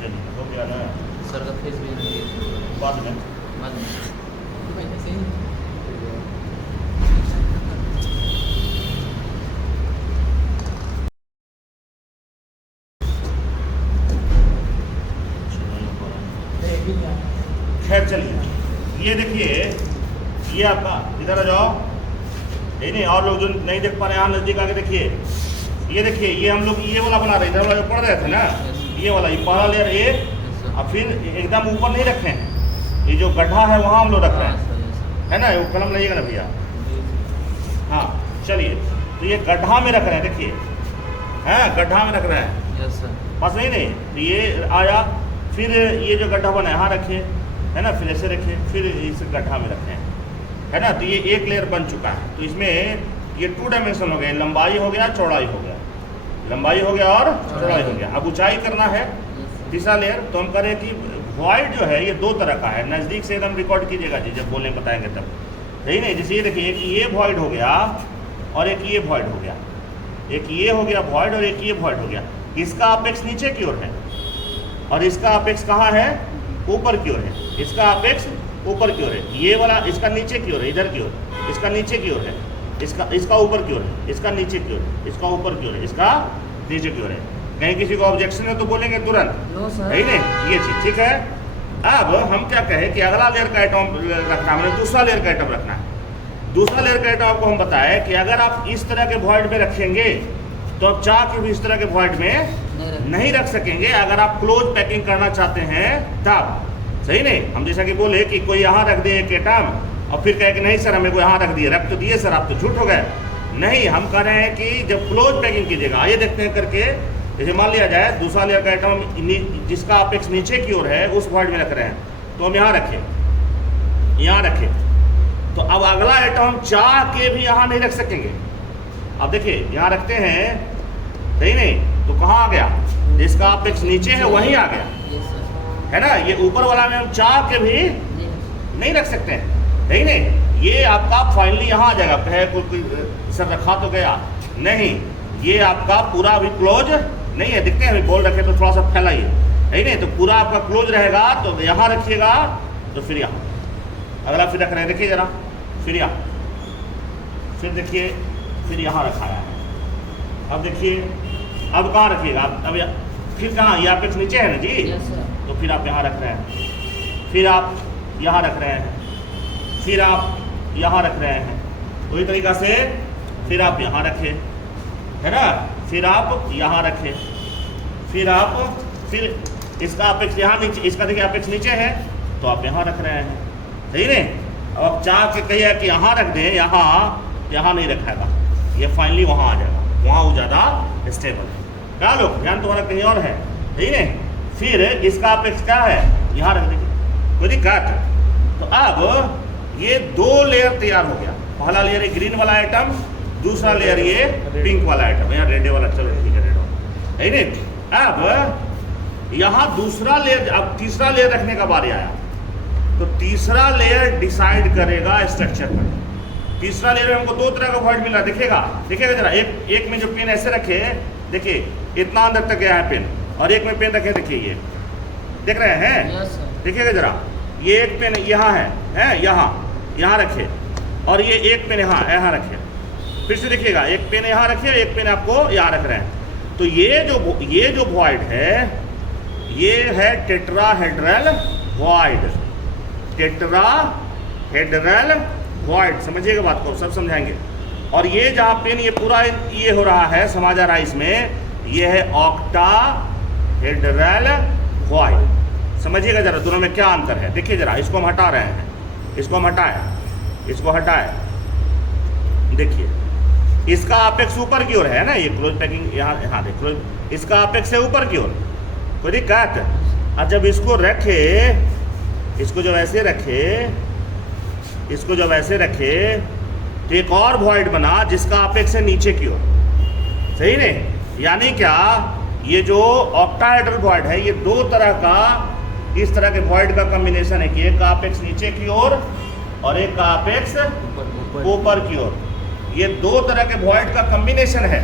चलिए हो गया ना सर का फेस भी नहीं है बाद में बाद में खैर चलिए ये देखिए ये आपका इधर आ जाओ नहीं और लोग जो नहीं देख पा रहे हैं यहाँ नज़दीक आके देखिए ये देखिए ये हम लोग ये वाला बना रहे थे, इधर वाला जो पढ़ रहे थे ना ये वाला, ये पहला लेयर ये और फिर एकदम ऊपर नहीं रखे हैं, ये जो गड्ढा है वहाँ हम लोग रख रहे हैं, है ना, वो कलम लगाइएगा ना भैया। हाँ चलिए तो ये गड्ढा में रख रहे हैं, देखिए हैं गड्ढा में रख रहे हैं बस नहीं तो ये आया, फिर ये जो गड्ढा बना है यहाँ रखे, है ना, फिर ऐसे रखे, फिर इस गड्ढा में रखे, है ना। तो ये एक लेयर बन चुका है। तो इसमें ये 2 डायमेंशन हो गए, लंबाई हो गया, चौड़ाई हो गया, लंबाई हो गया और चौड़ाई हो गया। अब ऊंचाई करना है तीसरा लेयर, तो हम करें कि वॉइड जो है ये 2 तरह का है, नज़दीक से एकदम रिकॉर्ड कीजिएगा जी, जब बोलने बताएंगे तब, सही नहीं। जैसे ये देखिए एक ये वॉइड हो गया और एक ये वॉइड हो गया, एक ये हो गया वॉइड और एक ये वॉइड हो गया। इसका अपेक्स नीचे की ओर है और इसका अपेक्स कहाँ है, ऊपर की ओर है, इसका अपेक्स ऊपर की ओर है, ये वाला इसका नीचे की ओर है, इधर की ओर, इसका नीचे की ओर है, इसका ऊपर की ओर है, इसका नीचे की ओर है, इसका ऊपर की ओर है, इसका नीचे की ओर है। कहीं किसी को ऑब्जेक्शन है तो बोलेंगे तुरंत, सही नहीं, ये चीज ठीक है। अब हम क्या कहें कि अगला लेयर का आइटम रखना, हमने दूसरा लेयर का आइटम रखना है। दूसरा लेयर का आइटम आपको हम बताएं कि अगर आप इस तरह के वॉइड में रखेंगे तो आप चाह के भी इस तरह के वॉइड में नहीं रख सकेंगे। अगर आप क्लोज पैकिंग करना चाहते हैं तब, सही नहीं। हम जैसा कि बोले कि कोई यहाँ रख दे एक आइटम और फिर कहे कि नहीं सर हमें को यहाँ रख दिए, रख तो दिए सर, आप तो झूठ हो गए। नहीं, हम कह रहे हैं कि जब क्लोज पैकिंग कीजिएगा, आइए देखते हैं करके। जैसे मान लिया जाए दूसरा लेयर का आइटम जिसका अपेक्स नीचे की ओर है उस वॉइड में रख रहे हैं, तो हम यहाँ रखें, यहाँ रखें। तो अब अगला आइटम हम चाह के भी यहाँ नहीं रख सकेंगे। अब देखिए यहाँ रखते हैं, सही नहीं, तो कहाँ आ गया, जिसका अपेक्स नीचे है वहीं आ गया, है ना। ये ऊपर वाला में हम चाह के भी नहीं रख सकते हैं, सही नहीं। ये आपका फाइनली यहाँ आ जाएगा, कहे कोई सर रखा तो गया नहीं, ये आपका पूरा अभी क्लोज नहीं है। दिखते हैं अभी बोल रखे तो थोड़ा सा फैलाइए, है नहीं, तो पूरा आपका क्लोज रहेगा। तो यहाँ रखिएगा, तो फिर यहाँ अगला फिर रख रहे हैं, देखिए जरा, फिर यहाँ, फिर देखिए, फिर यहाँ रखाया है। अब देखिए अब कहाँ रखिएगा, अब फिर कहाँ, ये अपेक्स नीचे है ना जी, तो फिर आप यहाँ रख रहे हैं, फिर आप यहाँ रख रहे हैं, फिर आप यहाँ रख रहे हैं, वही तरीका से फिर आप यहाँ रखें, है ना, फिर आप यहाँ रखें, फिर आप फिर इसका अपेक्स यहाँ नीचे, इसका देखिए अपेक्स नीचे है तो आप यहाँ रख रहे हैं, सही नहीं। अब आप चाह के कहिए कि यहाँ रख दें, यहाँ नहीं रखेगा, ये फाइनली वहाँ आ जाएगा, वहाँ वो ज़्यादा स्टेबल है। क्या लोग ध्यान तुम्हारा कहीं और है, सही नहीं। फिर इसका अपेक्स क्या है, यहाँ रख दीजिए, कोई दिक्कत। तो अब ये 2 लेयर तैयार हो गया। पहला लेयर है ग्रीन वाला आइटम, दूसरा लेयर ये पिंक वाला आइटम, यहाँ रेड वाला, चलो ठीक है रेड वाला, है नहीं। अब यहाँ दूसरा लेयर, अब तीसरा लेयर रखने का बारी आया, तो तीसरा लेयर डिसाइड करेगा स्ट्रक्चर पर। तीसरा लेयर में हमको 2 तरह का वॉइड मिला, दिखेगा जरा, एक में जो पेन ऐसे रखे, देखिए इतना अंदर तक गया है पेन, और एक में पेन रखे, देखिए ये देख रहे हैं, देखिएगा जरा, ये एक पेन यहाँ है यहाँ रखे, और ये एक पेन यहाँ रखे। फिर से देखिएगा, एक पेन यहाँ रखिए, एक पेन आपको यहाँ रख रहे हैं। तो ये जो वॉइड है, ये है टेट्राहेड्रल वॉइड, टेट्राहेड्रल वॉइड, समझिएगा बात को, सब समझाएंगे। और ये जहाँ पेन ये पूरा ये हो रहा है, समा जा रहा है इसमें, ये है ऑक्टाहेड्रल वॉइड। समझिएगा जरा दोनों में क्या अंतर है, देखिए जरा, इसको हम हटा रहे हैं, इसको हम हटाए, इसको हटाए, देखिए इसका अपेक्स ऊपर की ओर है ना, ये क्लोज पैकिंग यहाँ देखो, इसका अपेक्स है ऊपर की ओर, कोई दिक्कत। और जब इसको रखे, इसको जब ऐसे रखे, इसको जब ऐसे रखे, तो एक और वॉइड बना जिसका अपेक्स है नीचे की ओर, सही नहीं। यानी क्या, ये जो ऑक्टाहेड्रल वॉइड है, ये 2 तरह का, इस तरह के वॉइड का कॉम्बिनेशन है कि एक का अपेक्स नीचे की ओर और एक का अपेक्स ऊपर की ओर। ये 2 तरह के वॉइड का कॉम्बिनेशन है,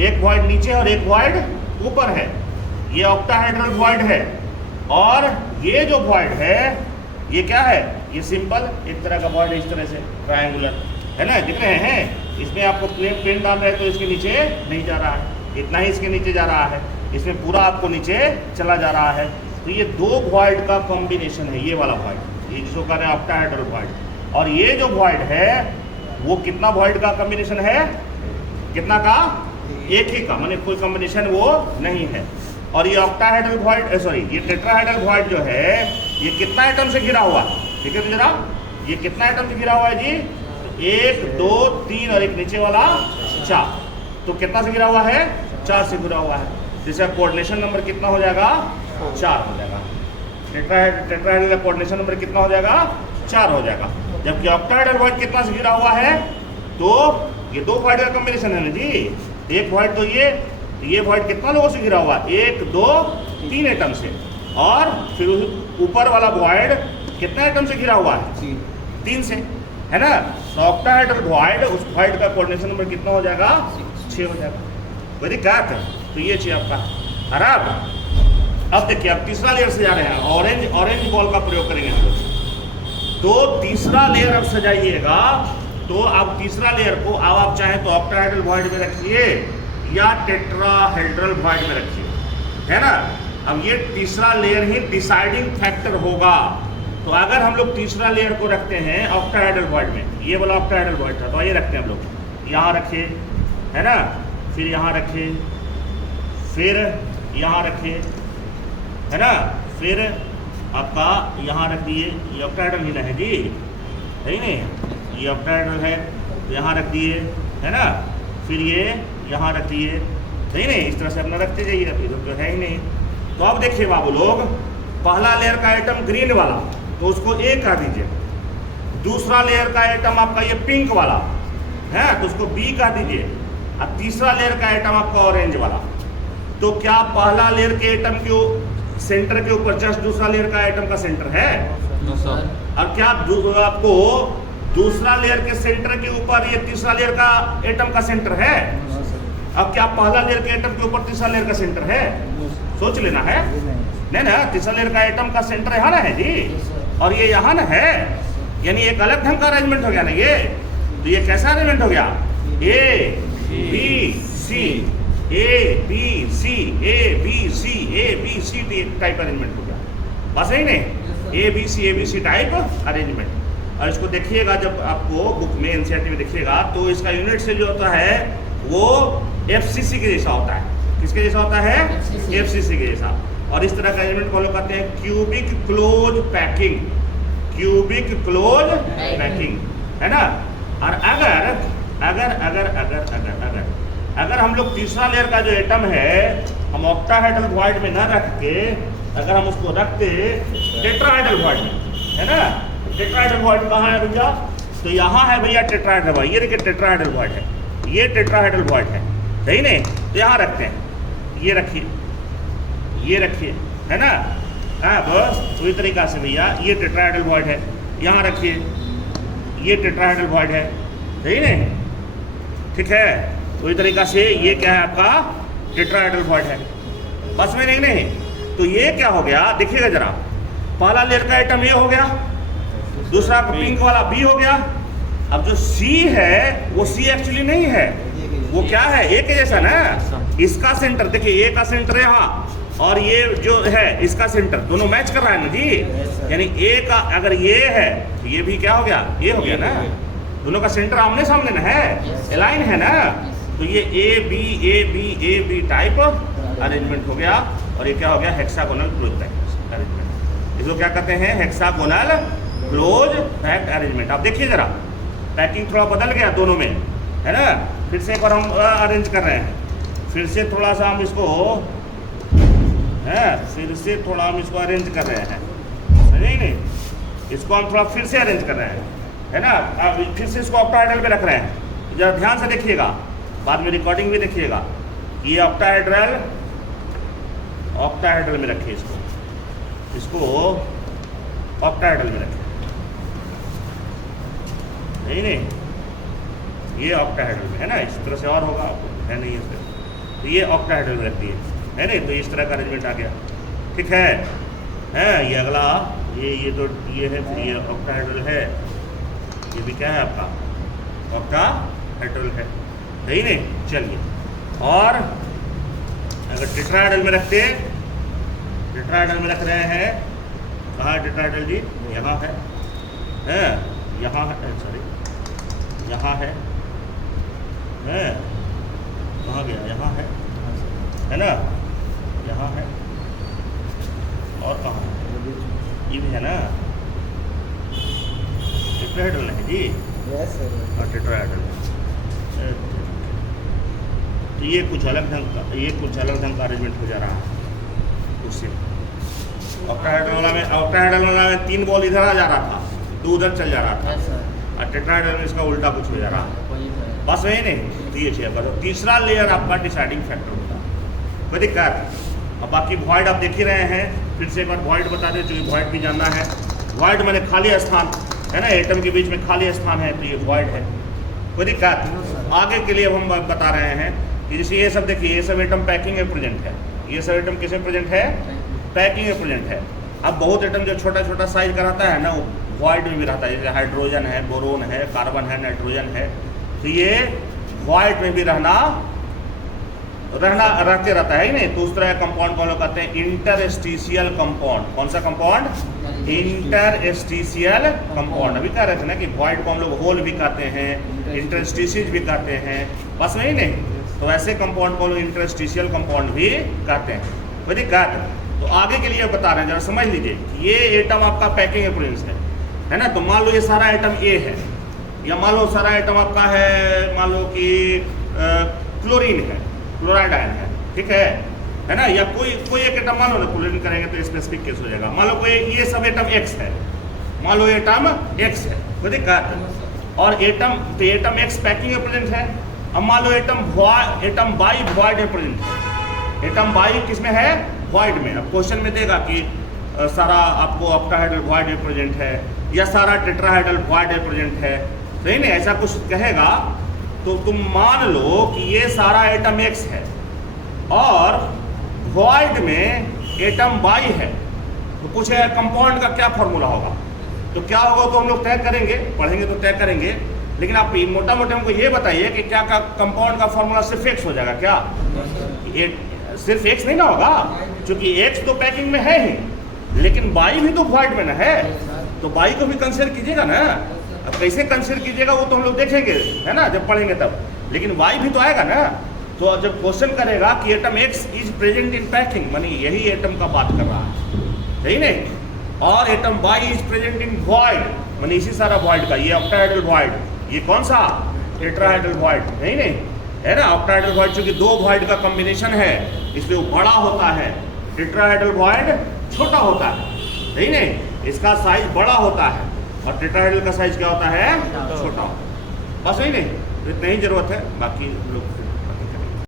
एक वॉइड नीचे और एक वॉइड ऊपर है। ये ऑक्टाहेड्रल वॉइड है, और ये जो वॉइड है ये क्या है, ये सिंपल एक तरह का वॉइड, इस तरह से ट्रायंगुलर है ना, दिख रहे हैं। इसमें आपको पेन डाल रहे हैं तो इसके नीचे नहीं जा रहा है, इतना ही इसके नीचे जा रहा है, इसमें पूरा आपको नीचे चला जा रहा है। तो ये दो वॉइड का कॉम्बिनेशन है, ये वाला वॉइड, ये जिसको कह रहे हैं ऑक्टाहेड्रल वॉइड। और ये जो वॉइड है वो कितना वॉइड का कॉम्बिनेशन है, कितना का, एक ही का, माने कोई कॉम्बिनेशन वो नहीं है। और ये ऑक्टाहेड्रल वॉइड, सॉरी ये टेट्राहेड्रल वॉइड जो है ये कितना आइटम से घिरा हुआ है, ठीक है तो जरा ये कितना आइटम से घिरा हुआ है जी, 1 2 3 और एक नीचे वाला 4, तो कितना से घिरा हुआ है, 4 से घिरा हुआ है। जिसका कोऑर्डिनेशन नंबर कितना हो जाएगा, 4 हो जाएगा। टेट्राहेड्रल का कोऑर्डिनेशन नंबर कितना हो जाएगा, 4 हो जाएगा। जबकि ऑक्टाहेड्रल वॉइड कितना से घिरा हुआ है, तो ये दो वॉइड का कॉम्बिनेशन है ना जी, एक वॉइड तो ये वॉइड कितना लोगों से घिरा हुआ, 1 2 3 आइटम से, और फिर ऊपर वाला वॉइड कितना आइटम से घिरा हुआ है, 3 से, है ना। तो ऑक्टाहेड्रल वॉइड, उस वॉइड का कोऑर्डिनेशन नंबर कितना हो जाएगा, 6 हो जाएगा। वेरी गुड, तो ये चाहिए आपका। अब देखिए अब तीसरा लेयर से जा रहे हैं, ऑरेंज बॉल का प्रयोग करेंगे हम लोग। तो तीसरा लेयर अब सजाइएगा, तो अब तीसरा लेयर को अब आप चाहें तो ऑक्टाहेड्रल वॉइड में रखिए या टेट्राहेड्रल वॉइड में रखिए, है ना। अब ये तीसरा लेयर ही डिसाइडिंग फैक्टर होगा। तो अगर हम लोग तीसरा लेयर को रखते हैं ऑक्टाहेड्रल वॉइड में, ये वाला ऑक्टाहेड्रल वॉइड था, तो ये रखते हैं हम लोग, यहाँ रखिए, है ना, फिर यहाँ रखिए, फिर यहाँ रखिए, है ना, फिर आपका यहाँ रख दिए, ये ऑक्टाहेड्रल ही ना है जी, है ही नहीं, ये ऑक्टाहेड्रल है तो यहाँ रख दिए, है ना, फिर ये यहाँ रख दिए, सही नहीं, इस तरह से अपना रखते जाइएगा, फिर तो है ही नहीं। तो अब देखिए बाबू लोग, पहला लेयर का आइटम ग्रीन वाला तो उसको A कर दीजिए, दूसरा लेयर का आइटम आपका ये पिंक वाला है तो उसको B कर दीजिए, अब तीसरा लेयर का आइटम आपका ऑरेंज वाला। तो क्या पहला लेयर के आइटम के सेंटर के ऊपर जस्ट दूसरा लेयर का आइटम का सेंटर है, और क्या आपको दूसरा लेयर के सेंटर के ऊपर ये तीसरा लेयर का एटम का सेंटर है? अब क्या पहला लेयर के एटम के ऊपर तीसरा लेयर का सेंटर है? सोच लेना है, नहीं ना, तीसरा लेयर का एटम का सेंटर यहाँ ना है जी, और ये यहाँ ना है, यानी एक अलग ढंग का अरेंजमेंट हो गया ना ये। तो ये कैसा अरेंजमेंट हो गया, A B C A B C A B C A B C type arrangement हो गया, बस यही नहीं, A B C type arrangement. और इसको देखिएगा जब आपको बुक में एनसीईआरटी में देखिएगा तो इसका यूनिट से जो होता है वो एफसीसी के जैसा होता है। किसके जैसा होता है? एफसीसी के जैसा। और इस तरह का अरेंजमेंट को लोग कहते हैं cubic close packing, cubic close packing, है ना। और अगर अगर अगर अगर अगर अगर अगर हम लोग तीसरा लेयर का जो एटम है हम ऑक्टाहेड्रल वॉइड में ना रख के अगर हम उसको रखते टेट्राहेड्रल वॉइड में, है ना, टेट्राहेड्रल वॉइड कहाँ है भैया? तो यहाँ है भैया टेट्राहेड्रल वॉइड, ये देखिए टेट्राहेड्रल वॉइड है, ये टेट्राहेड्रल वॉइड है, सही नहीं? तो यहाँ रखते हैं, ये रखिए, ये रखिए, है ना। हाँ बस पूरी तरीका से भैया ये टेट्राहेड्रल वॉइड है, यहाँ रखिए, ये टेट्राहेड्रल वॉइड है, सही नहीं? ठीक है, पूरी तरीका से ये क्या है आपका टेट्राहेड्रल वॉइड है, बस में नहीं। तो ये क्या हो गया देखिएगा जरा, पहला लेयर का आइटम ये हो गया, दूसरा पिंक वाला बी हो गया। अब जो सी है वो सी एक्चुअली नहीं है, वो क्या है, ए के जैसा ना। इसका सेंटर देखिए, ए का सेंटर है यहाँ और ये जो है इसका सेंटर दोनों मैच कर रहा है ना जी, यानी ए का अगर ये है तो ये भी क्या हो गया, ये हो गया ना, दोनों का सेंटर आमने सामने ना है, अलाइन है ना। तो ये ए बी टाइप अरेंजमेंट हो गया और ये क्या हो गया, हेक्सागोनल क्लोज पैक्ट अरेंजमेंट। इसको क्या कहते हैं, हेक्सागोनल क्लोज पैक्ट अरेंजमेंट। आप देखिए जरा पैकिंग थोड़ा बदल गया दोनों में, है ना। फिर से एक बार हम अरेंज कर रहे हैं, फिर से थोड़ा सा हम इसको फिर से थोड़ा हम इसको अरेंज कर रहे हैं, सही नहीं, इसको हम थोड़ा फिर से अरेंज कर रहे हैं, है ना। अब फिर से इसको ऑक्टाहेड्रल पे रख रहे हैं, जरा ध्यान से देखिएगा, बाद में रिकॉर्डिंग भी देखिएगा। ये ऑक्टाहेड्रल में रखिए, इसको ऑक्टाहेड्रल में रखिए, नहीं, ये ऑक्टाहेड्रल में है ना, इस तरह से और होगा, है नहीं इस तरह। तो ये ऑक्टाहेड्रल में रख दिए, है नहीं, तो इस तरह का अरेंजमेंट आ गया। ठीक है, ये अगला ये तो ये है, फिर ये ऑक्टाहेड्रल है, ये भी क्या है आपका ऑक्टाहेड्रल है ही नहीं। चलिए, और अगर टेट्राहेड्रल में रखते, टेट्राहेड्रल में रख रहे हैं, कहाँ है टेट्राहेड्रल जी? यहाँ है, यहाँ है, सॉरी यहाँ है, कहाँ गया? यहाँ है ना, यहाँ है, और कहाँ है? ये भी है ना, टेट्राहेड्रल है जी। Yes sir. और टेट्राहेड्रल है, तो ये कुछ अलग ढंग का अरेंजमेंट हो जा रहा है उससे। ऑक्टाहेड्रल वाला में 3 बॉल इधर आ जा रहा था, 2 उधर चल जा रहा था, यस सर। और टेट्राहेड्रल में इसका उल्टा कुछ हो जा रहा है। वही तो है। बस वही नहीं, तो ये चेक करो। तीसरा लेयर आपका डिसाइडिंग फैक्टर होता है, कोई दिक्कत? अब बाकी वॉइड आप देख ही रहे हैं, फिर से एक बार वॉइड बता दें, चूँकि वॉइड भी जानना है। वॉइड मैंने खाली स्थान है ना, एटम के बीच में खाली स्थान है, तो ये वॉइड है, कोई दिक्कत? आगे के लिए हम बता रहे हैं कि जैसे ये सब देखिए, ये सब एटम पैकिंग में प्रेजेंट है, ये सब एटम किस में प्रेजेंट है? पैकिंग में प्रेजेंट है। अब बहुत एटम जो छोटा छोटा साइज का रहता है ना, वो वॉइड में भी रहता है, जैसे हाइड्रोजन है, बोरोन है, कार्बन है, नाइट्रोजन है, तो ये वॉइड में भी रहते रहता है ही नहीं। तो उस तरह कंपाउंड को हम लोग कहते हैं इंटरस्टिशियल कंपाउंड। कौन सा कंपाउंड? Interstitial compound. अभी कह रहे थे ना कि वॉइड को हम लोग होल भी कहते हैं, इंटरस्टिशियल भी कहते हैं, बस वही नहीं। तो ऐसे कंपाउंड को हम लोग इंटरस्टिशियल कंपाउंड भी कहते हैं, कोई दिक्कत? तो आगे के लिए बता रहे हैं, जरा समझ लीजिए कि ये एटम आपका पैकिंग एप्रिलेंस है ना। तो मान लो ये सारा एटम ए है, या मान लो सारा एटम आपका है, मान लो कि क्लोरीन है, क्लोराइड आयन है, ठीक है ना। या कोई एक एटम मान लो ना, क्लोरीन करेंगे तो स्पेसिफिक केस हो जाएगा। मान लो कोई ये सब एटम एक्स है, मान लो एटम एक्स है, कोई दिक्कत? और एटम एक्स पैकिंग एप्रिलेंस है। अब मान लो एटम बाई वॉइड एप्रिलेंस है, एटम बाई किस में है? वॉइड में। अब क्वेश्चन में देगा कि सारा आपको ऑक्टाहेड्रल वॉइड में प्रेजेंट है, या सारा टेट्राहेड्रल वॉइड में प्रेजेंट है, सही नहीं? ऐसा कुछ कहेगा तो तुम मान लो कि ये सारा एटम एक्स है और वॉइड में एटम वाई है, तो पूछे कंपाउंड का क्या फॉर्मूला होगा? तो क्या होगा तो हम लोग तय करेंगे, पढ़ेंगे तो तय करेंगे, लेकिन आप मोटा मोटा हमको ये बताइए कि क्या कंपाउंड का फॉर्मूला सिर्फ एक्स हो जाएगा क्या? सिर्फ एक्स नहीं ना होगा, क्योंकि एक्स तो पैकिंग में है ही, लेकिन बाई भी तो वॉइड में ना है, तो बाई को भी कंसिडर कीजिएगा ना। अब कैसे कंसिडर कीजिएगा वो तो हम लोग देखेंगे, है ना, जब पढ़ेंगे तब। लेकिन वाई भी तो आएगा ना। तो जब क्वेश्चन करेगा कि atom x is present in packing, मानी यही एटम का बात कर रहा है, सही नहीं? और atom Y is present in void, मानी इसी सारा वॉइड का, ये ऑक्टाहेड्रल वॉइड, ये कौन सा? टेट्राहेड्रल वॉइड, नहीं है ना। ऑक्टाहेड्रल वॉइड चूंकि 2 वॉइड का कॉम्बिनेशन है, इसलिए वो बड़ा होता है, टेट्राहेड्रल वॉइड छोटा होता है, सही नहीं? इसका साइज बड़ा होता है और टेट्राहेड्रल का साइज क्या होता है? छोटा होता है, बस वही नहीं। तो इतना ही जरूरत है, बाकी लोग